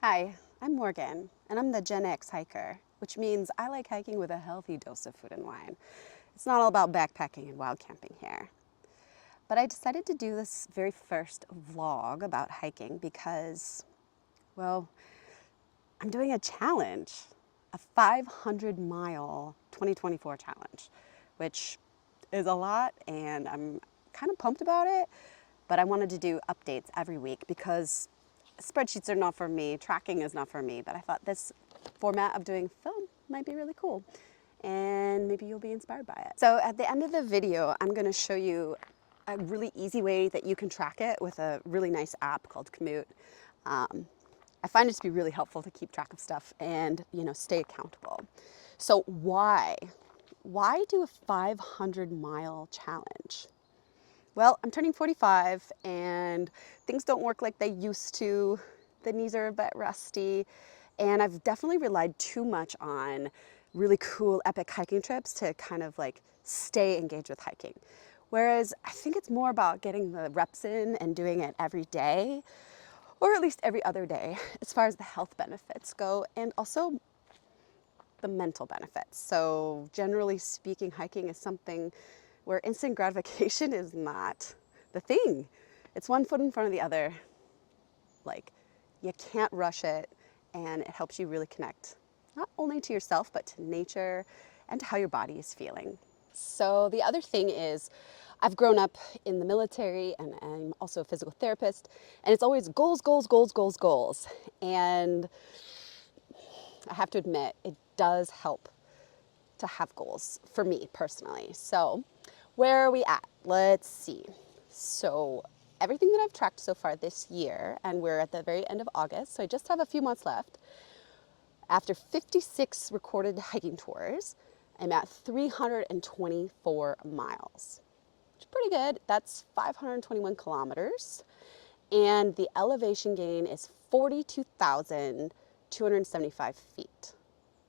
Hi, I'm Morgan, and I'm the Gen X hiker, which means I like hiking with a healthy dose of food and wine. It's not all about backpacking and wild camping here. But I decided to do this very first vlog about hiking because, well, I'm doing a challenge, a 500-mile 2024 challenge, which is a lot, and I'm kind of pumped about it. But I wanted to do updates every week because spreadsheets are not for me, tracking is not for me, but I thought this format of doing film might be really cool, and maybe you'll be inspired by it. So at the end of the video, I'm going to show you a really easy way that you can track it with a really nice app called Komoot. I find it to be really helpful to keep track of stuff and, stay accountable. So why do a 500-mile challenge? Well, I'm turning 45 and things don't work like they used to. The knees are a bit rusty, and I've definitely relied too much on really cool epic hiking trips to kind of like stay engaged with hiking. Whereas I think it's more about getting the reps in and doing it every day, or at least every other day, as far as the health benefits go, and also the mental benefits. So generally speaking, hiking is something where instant gratification is not the thing. It's one foot in front of the other. Like, you can't rush it, and it helps you really connect not only to yourself, but to nature and to how your body is feeling. So the other thing is, I've grown up in the military and I'm also a physical therapist, and it's always goals, goals, goals, goals, goals. And I have to admit, it does help to have goals for me personally. So, where are we at? Let's see. So, everything that I've tracked so far this year, and we're at the very end of August, so I just have a few months left. After 56 recorded hiking tours, I'm at 324 miles, which is pretty good. That's 521 kilometers. And the elevation gain is 42,275 feet.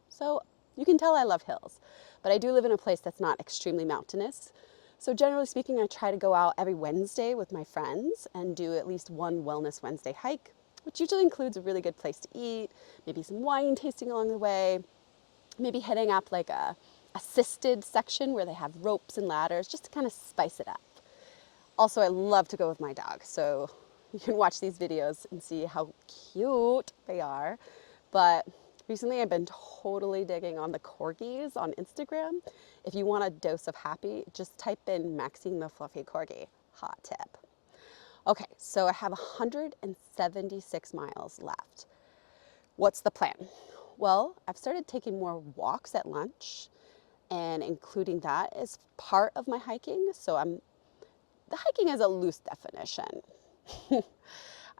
So you can tell I love hills, but I do live in a place that's not extremely mountainous. So generally speaking, I try to go out every Wednesday with my friends and do at least one Wellness Wednesday hike, which usually includes a really good place to eat, maybe some wine tasting along the way, maybe hitting up like a assisted section where they have ropes and ladders just to kind of spice it up. Also, I love to go with my dog, so you can watch these videos and see how cute they are. But recently I've been totally digging on the corgis on Instagram. If you want a dose of happy, just type in Maxine the Fluffy Corgi. Hot tip. Okay, so I have 176 miles left. What's the plan? Well, I've started taking more walks at lunch and including that as part of my hiking. So the hiking is a loose definition.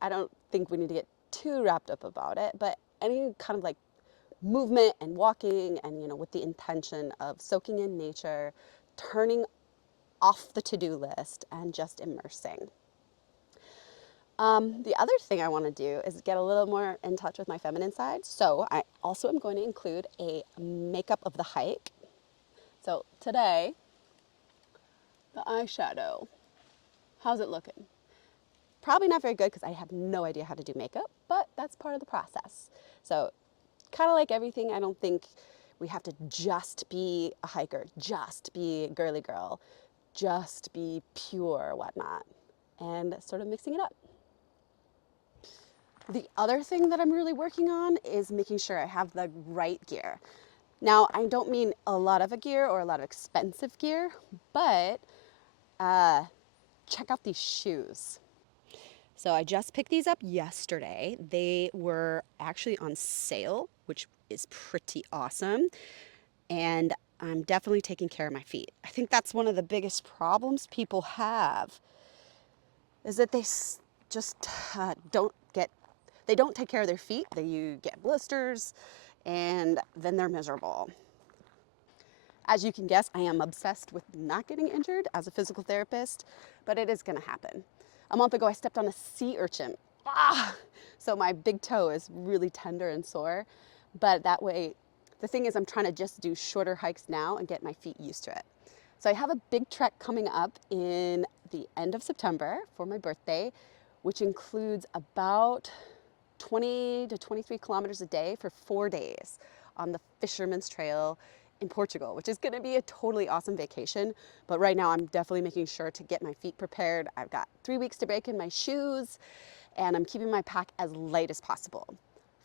I don't think we need to get too wrapped up about it, but any kind of like movement and walking and, with the intention of soaking in nature, turning off the to-do list and just immersing. The other thing I want to do is get a little more in touch with my feminine side. So I also am going to include a makeup of the hike. So today, the eyeshadow, how's it looking? Probably not very good because I have no idea how to do makeup, but that's part of the process. So kind of like everything, I don't think we have to just be a hiker, just be a girly girl, just be pure, whatnot, and sort of mixing it up. The other thing that I'm really working on is making sure I have the right gear. Now, I don't mean a lot of a gear or a lot of expensive gear, but check out these shoes. So I just picked these up yesterday. They were actually on sale, which is pretty awesome. And I'm definitely taking care of my feet. I think that's one of the biggest problems people have is that they just they don't take care of their feet. You get blisters and then they're miserable. As you can guess, I am obsessed with not getting injured as a physical therapist, but it is gonna happen. A month ago, I stepped on a sea urchin. So my big toe is really tender and sore, but that way, the thing is I'm trying to just do shorter hikes now and get my feet used to it. So I have a big trek coming up in the end of September for my birthday, which includes about 20 to 23 kilometers a day for 4 days on the Fisherman's Trail in Portugal, which is going to be a totally awesome vacation. But right now I'm definitely making sure to get my feet prepared. I've got 3 weeks to break in my shoes, and I'm keeping my pack as light as possible.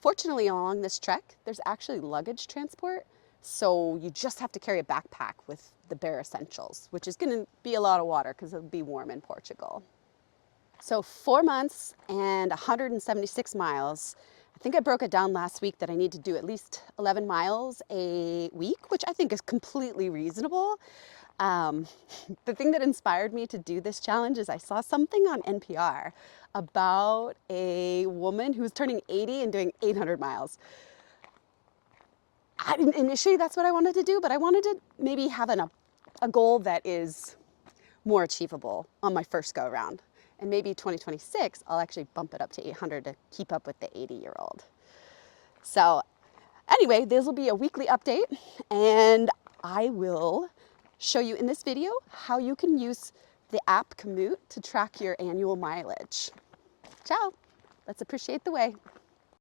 Fortunately, along this trek, there's actually luggage transport, so you just have to carry a backpack with the bare essentials, which is going to be a lot of water because it'll be warm in Portugal. So 4 months and 176 miles. I think I broke it down last week that I need to do at least 11 miles a week, which I think is completely reasonable. The thing that inspired me to do this challenge is I saw something on NPR about a woman who's turning 80 and doing 800 miles. Initially, that's what I wanted to do, but I wanted to maybe have a goal that is more achievable on my first go around. And maybe 2026, I'll actually bump it up to 800 to keep up with the 80-year-old. So anyway, this will be a weekly update, and I will show you in this video how you can use the app Komoot to track your annual mileage. Ciao, let's appreciate the way.